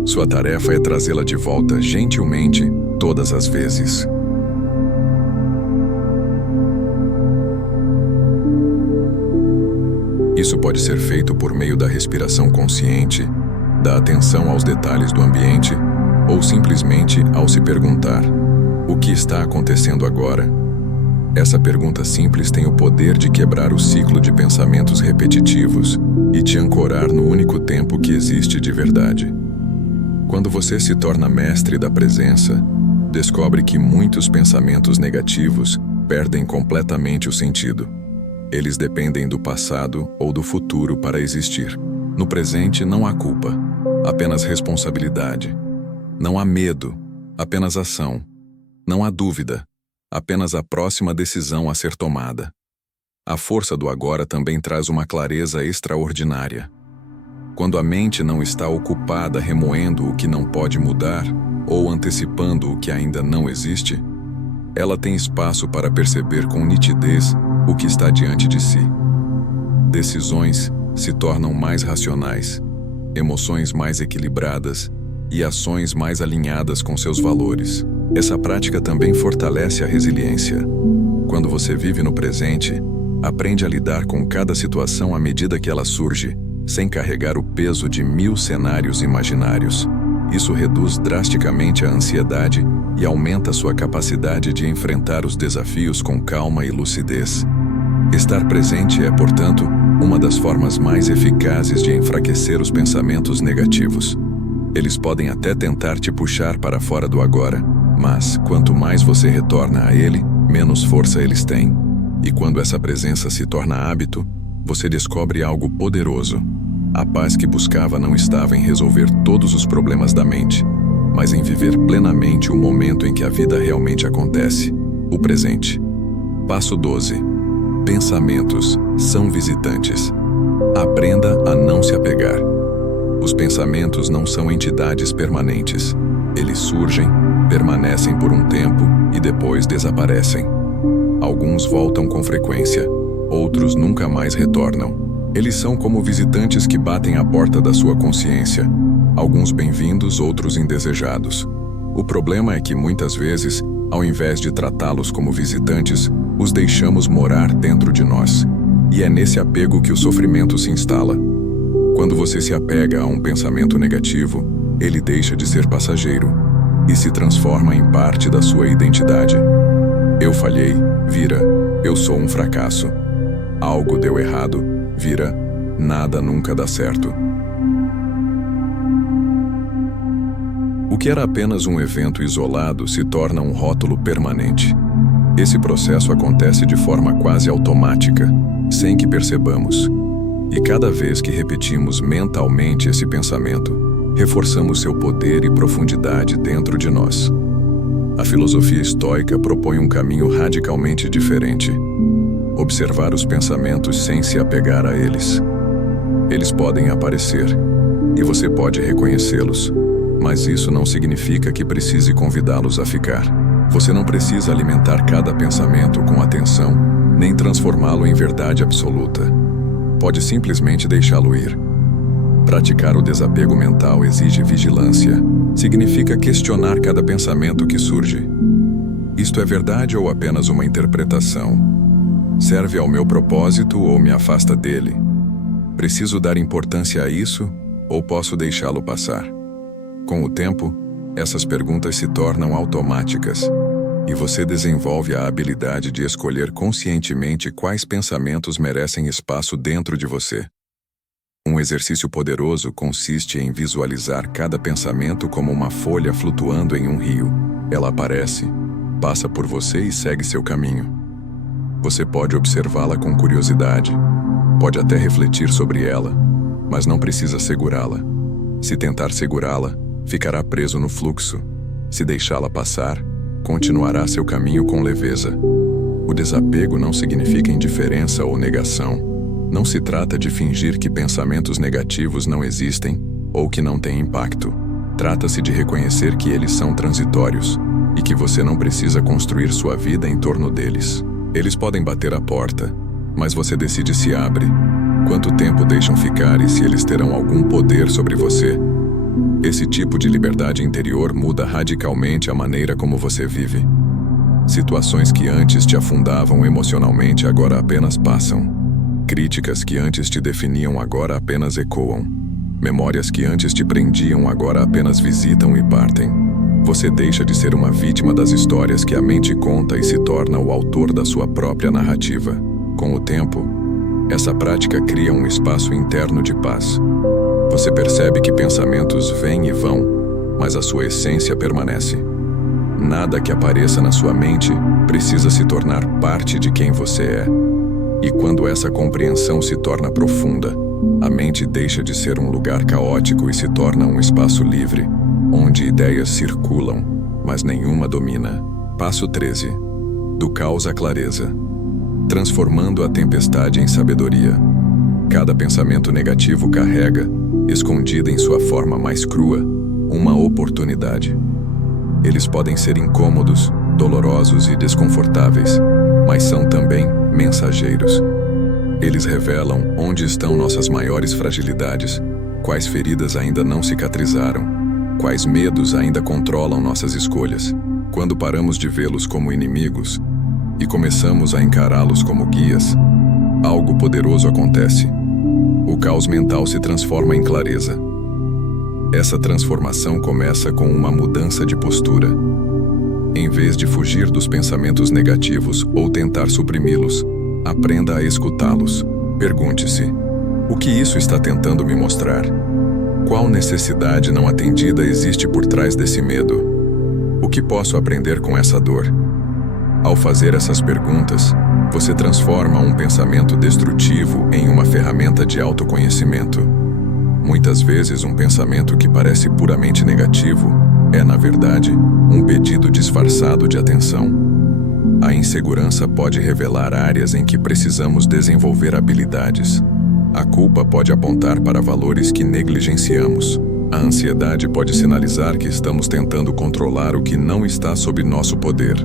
Sua tarefa é trazê-la de volta gentilmente, todas as vezes. Isso pode ser feito por meio da respiração consciente, da atenção aos detalhes do ambiente, ou simplesmente ao se perguntar: o que está acontecendo agora? Essa pergunta simples tem o poder de quebrar o ciclo de pensamentos repetitivos e te ancorar no único tempo que existe de verdade. Quando você se torna mestre da presença, descobre que muitos pensamentos negativos perdem completamente o sentido. Eles dependem do passado ou do futuro para existir. No presente não há culpa, apenas responsabilidade. Não há medo, apenas ação. Não há dúvida, apenas a próxima decisão a ser tomada. A força do agora também traz uma clareza extraordinária. Quando a mente não está ocupada remoendo o que não pode mudar ou antecipando o que ainda não existe, ela tem espaço para perceber com nitidez o que está diante de si. Decisões se tornam mais racionais, emoções mais equilibradas e ações mais alinhadas com seus valores. Essa prática também fortalece a resiliência. Quando você vive no presente, aprende a lidar com cada situação à medida que ela surge, sem carregar o peso de 1000 cenários imaginários. Isso reduz drasticamente a ansiedade e aumenta sua capacidade de enfrentar os desafios com calma e lucidez. Estar presente é, portanto, uma das formas mais eficazes de enfraquecer os pensamentos negativos. Eles podem até tentar te puxar para fora do agora, mas, quanto mais você retorna a ele, menos força eles têm. E quando essa presença se torna hábito, você descobre algo poderoso. A paz que buscava não estava em resolver todos os problemas da mente, mas em viver plenamente o momento em que a vida realmente acontece, o presente. Passo 12. Pensamentos são visitantes. Aprenda a não se apegar. Os pensamentos não são entidades permanentes. Eles surgem, permanecem por um tempo e depois desaparecem. Alguns voltam com frequência, outros nunca mais retornam. Eles são como visitantes que batem à porta da sua consciência, alguns bem-vindos, outros indesejados. O problema é que muitas vezes, ao invés de tratá-los como visitantes, os deixamos morar dentro de nós. E é nesse apego que o sofrimento se instala. Quando você se apega a um pensamento negativo, ele deixa de ser passageiro. e se transforma em parte da sua identidade. Eu falhei, vira, eu sou um fracasso. Algo deu errado, vira, nada nunca dá certo. O que era apenas um evento isolado se torna um rótulo permanente. Esse processo acontece de forma quase automática, sem que percebamos. E cada vez que repetimos mentalmente esse pensamento, reforçamos seu poder e profundidade dentro de nós. A filosofia estoica propõe um caminho radicalmente diferente. Observar os pensamentos sem se apegar a eles. Eles podem aparecer, e você pode reconhecê-los, mas isso não significa que precise convidá-los a ficar. Você não precisa alimentar cada pensamento com atenção, nem transformá-lo em verdade absoluta. Pode simplesmente deixá-lo ir. Praticar o desapego mental exige vigilância. Significa questionar cada pensamento que surge. Isto é verdade ou apenas uma interpretação? Serve ao meu propósito ou me afasta dele? Preciso dar importância a isso ou posso deixá-lo passar? Com o tempo, essas perguntas se tornam automáticas e você desenvolve a habilidade de escolher conscientemente quais pensamentos merecem espaço dentro de você. Um exercício poderoso consiste em visualizar cada pensamento como uma folha flutuando em um rio. Ela aparece, passa por você e segue seu caminho. Você pode observá-la com curiosidade, pode até refletir sobre ela, mas não precisa segurá-la. Se tentar segurá-la, ficará preso no fluxo. Se deixá-la passar, continuará seu caminho com leveza. O desapego não significa indiferença ou negação. Não se trata de fingir que pensamentos negativos não existem ou que não têm impacto. Trata-se de reconhecer que eles são transitórios e que você não precisa construir sua vida em torno deles. Eles podem bater a porta, mas você decide se abre, quanto tempo deixam ficar e se eles terão algum poder sobre você. Esse tipo de liberdade interior muda radicalmente a maneira como você vive. Situações que antes te afundavam emocionalmente agora apenas passam. Críticas que antes te definiam agora apenas ecoam. Memórias que antes te prendiam agora apenas visitam e partem. Você deixa de ser uma vítima das histórias que a mente conta e se torna o autor da sua própria narrativa. Com o tempo, essa prática cria um espaço interno de paz. Você percebe que pensamentos vêm e vão, mas a sua essência permanece. Nada que apareça na sua mente precisa se tornar parte de quem você é. E quando essa compreensão se torna profunda, a mente deixa de ser um lugar caótico e se torna um espaço livre, onde ideias circulam, mas nenhuma domina. Passo 13. Do caos à clareza. Transformando a tempestade em sabedoria. Cada pensamento negativo carrega, escondida em sua forma mais crua, uma oportunidade. Eles podem ser incômodos, dolorosos e desconfortáveis, mas são também mensageiros. Eles revelam onde estão nossas maiores fragilidades, quais feridas ainda não cicatrizaram, quais medos ainda controlam nossas escolhas. Quando paramos de vê-los como inimigos e começamos a encará-los como guias, algo poderoso acontece. O caos mental se transforma em clareza. Essa transformação começa com uma mudança de postura. Em vez de fugir dos pensamentos negativos ou tentar suprimi-los, aprenda a escutá-los. Pergunte-se: o que isso está tentando me mostrar? Qual necessidade não atendida existe por trás desse medo? O que posso aprender com essa dor? Ao fazer essas perguntas, você transforma um pensamento destrutivo em uma ferramenta de autoconhecimento. Muitas vezes, um pensamento que parece puramente negativo é, na verdade, um pedido disfarçado de atenção. A insegurança pode revelar áreas em que precisamos desenvolver habilidades. A culpa pode apontar para valores que negligenciamos. A ansiedade pode sinalizar que estamos tentando controlar o que não está sob nosso poder.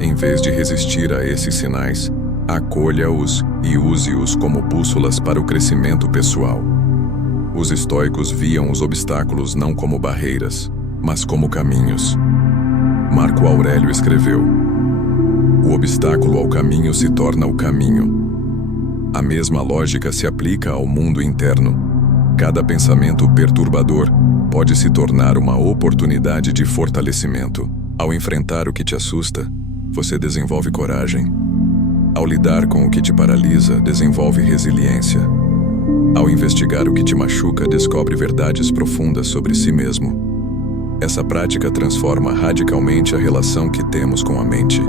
Em vez de resistir a esses sinais, acolha-os e use-os como bússolas para o crescimento pessoal. Os estoicos viam os obstáculos não como barreiras, mas como caminhos. Marco Aurélio escreveu: o obstáculo ao caminho se torna o caminho. A mesma lógica se aplica ao mundo interno. Cada pensamento perturbador pode se tornar uma oportunidade de fortalecimento. Ao enfrentar o que te assusta, você desenvolve coragem. Ao lidar com o que te paralisa, desenvolve resiliência. Ao investigar o que te machuca, descobre verdades profundas sobre si mesmo. Essa prática transforma radicalmente a relação que temos com a mente.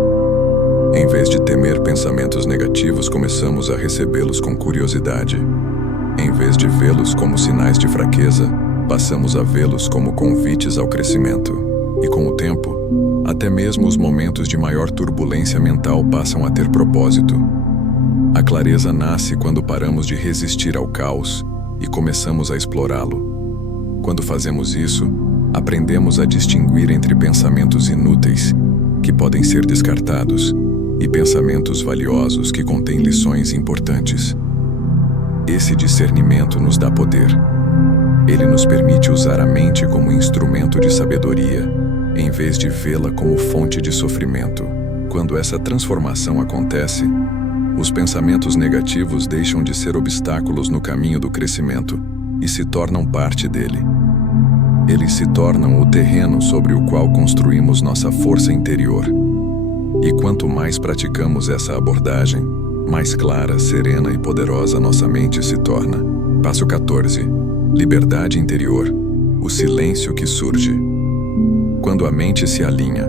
Em vez de temer pensamentos negativos, começamos a recebê-los com curiosidade. Em vez de vê-los como sinais de fraqueza, passamos a vê-los como convites ao crescimento. E com o tempo, até mesmo os momentos de maior turbulência mental passam a ter propósito. A clareza nasce quando paramos de resistir ao caos e começamos a explorá-lo. Quando fazemos isso, aprendemos a distinguir entre pensamentos inúteis, que podem ser descartados, e pensamentos valiosos que contêm lições importantes. Esse discernimento nos dá poder. Ele nos permite usar a mente como instrumento de sabedoria, em vez de vê-la como fonte de sofrimento. Quando essa transformação acontece, os pensamentos negativos deixam de ser obstáculos no caminho do crescimento e se tornam parte dele. Eles se tornam o terreno sobre o qual construímos nossa força interior. E quanto mais praticamos essa abordagem, mais clara, serena e poderosa nossa mente se torna. Passo 14. Liberdade interior. O silêncio que surge. Quando a mente se alinha.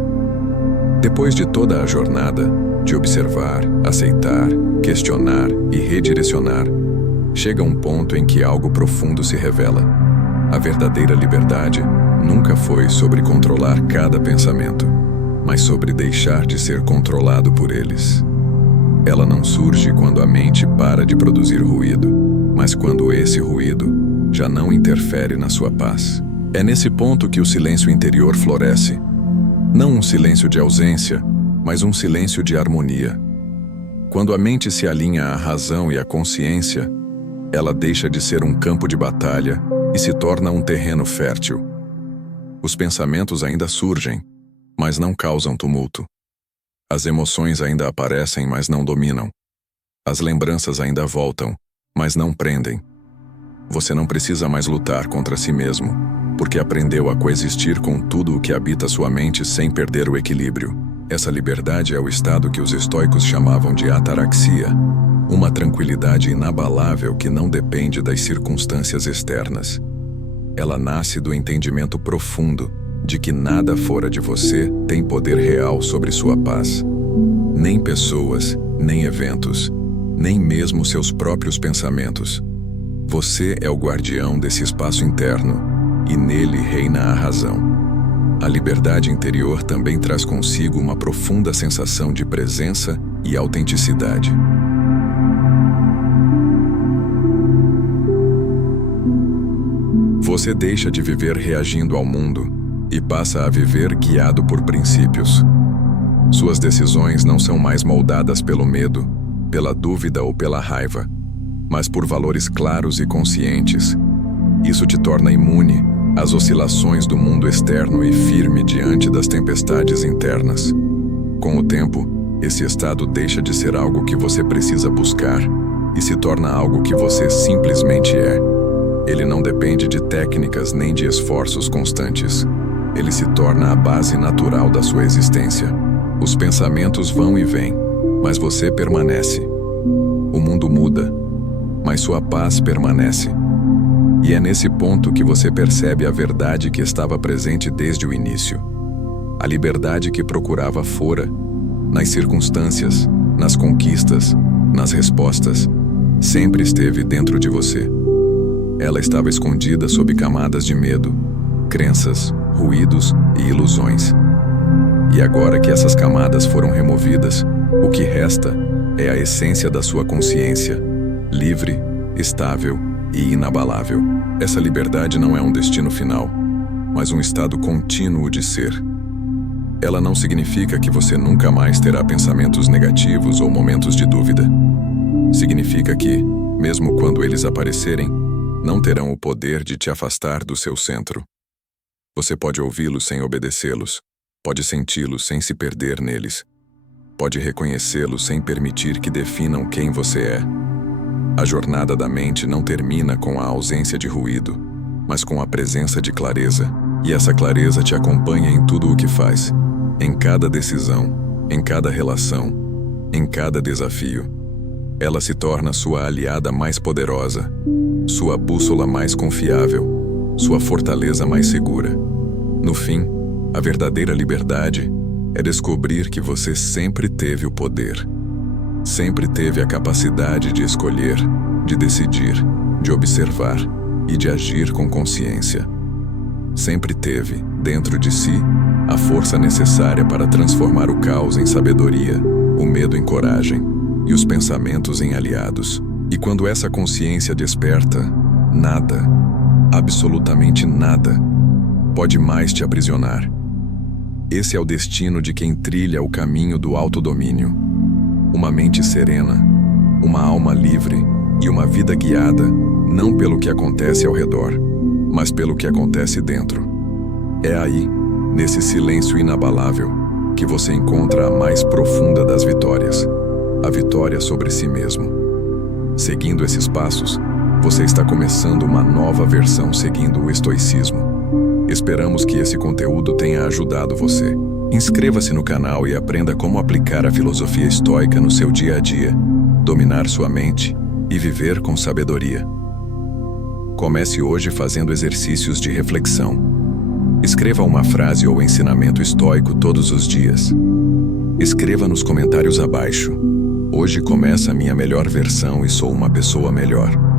Depois de toda a jornada, de observar, aceitar, questionar e redirecionar, chega um ponto em que algo profundo se revela. A verdadeira liberdade nunca foi sobre controlar cada pensamento, mas sobre deixar de ser controlado por eles. Ela não surge quando a mente para de produzir ruído, mas quando esse ruído já não interfere na sua paz. É nesse ponto que o silêncio interior floresce. Não um silêncio de ausência, mas um silêncio de harmonia. Quando a mente se alinha à razão e à consciência, ela deixa de ser um campo de batalha e se torna um terreno fértil. Os pensamentos ainda surgem, mas não causam tumulto. As emoções ainda aparecem, mas não dominam. As lembranças ainda voltam, mas não prendem. Você não precisa mais lutar contra si mesmo, porque aprendeu a coexistir com tudo o que habita sua mente sem perder o equilíbrio. Essa liberdade é o estado que os estoicos chamavam de ataraxia, uma tranquilidade inabalável que não depende das circunstâncias externas. Ela nasce do entendimento profundo de que nada fora de você tem poder real sobre sua paz. Nem pessoas, nem eventos, nem mesmo seus próprios pensamentos. Você é o guardião desse espaço interno, e nele reina a razão. A liberdade interior também traz consigo uma profunda sensação de presença e autenticidade. Você deixa de viver reagindo ao mundo e passa a viver guiado por princípios. Suas decisões não são mais moldadas pelo medo, pela dúvida ou pela raiva, mas por valores claros e conscientes. Isso te torna imune às oscilações do mundo externo e firme diante das tempestades internas. Com o tempo, esse estado deixa de ser algo que você precisa buscar e se torna algo que você simplesmente é. Ele não depende de técnicas nem de esforços constantes. Ele se torna a base natural da sua existência. Os pensamentos vão e vêm, mas você permanece. O mundo muda, mas sua paz permanece. E é nesse ponto que você percebe a verdade que estava presente desde o início. A liberdade que procurava fora, nas circunstâncias, nas conquistas, nas respostas, sempre esteve dentro de você. Ela estava escondida sob camadas de medo, crenças, ruídos e ilusões. E agora que essas camadas foram removidas, o que resta é a essência da sua consciência, livre, estável e inabalável. Essa liberdade não é um destino final, mas um estado contínuo de ser. Ela não significa que você nunca mais terá pensamentos negativos ou momentos de dúvida. Significa que, mesmo quando eles aparecerem, não terão o poder de te afastar do seu centro. Você pode ouvi-los sem obedecê-los, pode senti-los sem se perder neles, pode reconhecê-los sem permitir que definam quem você é. A jornada da mente não termina com a ausência de ruído, mas com a presença de clareza, e essa clareza te acompanha em tudo o que faz, em cada decisão, em cada relação, em cada desafio. Ela se torna sua aliada mais poderosa, sua bússola mais confiável, sua fortaleza mais segura. No fim, a verdadeira liberdade é descobrir que você sempre teve o poder. Sempre teve a capacidade de escolher, de decidir, de observar e de agir com consciência. Sempre teve, dentro de si, a força necessária para transformar o caos em sabedoria, o medo em coragem e os pensamentos em aliados. E quando essa consciência desperta, nada, absolutamente nada, pode mais te aprisionar. Esse é o destino de quem trilha o caminho do autodomínio. Uma mente serena, uma alma livre e uma vida guiada não pelo que acontece ao redor, mas pelo que acontece dentro. É aí, nesse silêncio inabalável, que você encontra a mais profunda das vitórias, a vitória sobre si mesmo. Seguindo esses passos, você está começando uma nova versão seguindo o estoicismo. Esperamos que esse conteúdo tenha ajudado você. Inscreva-se no canal e aprenda como aplicar a filosofia estoica no seu dia a dia, dominar sua mente e viver com sabedoria. Comece hoje fazendo exercícios de reflexão. Escreva uma frase ou ensinamento estoico todos os dias. Escreva nos comentários abaixo: hoje começa a minha melhor versão e sou uma pessoa melhor.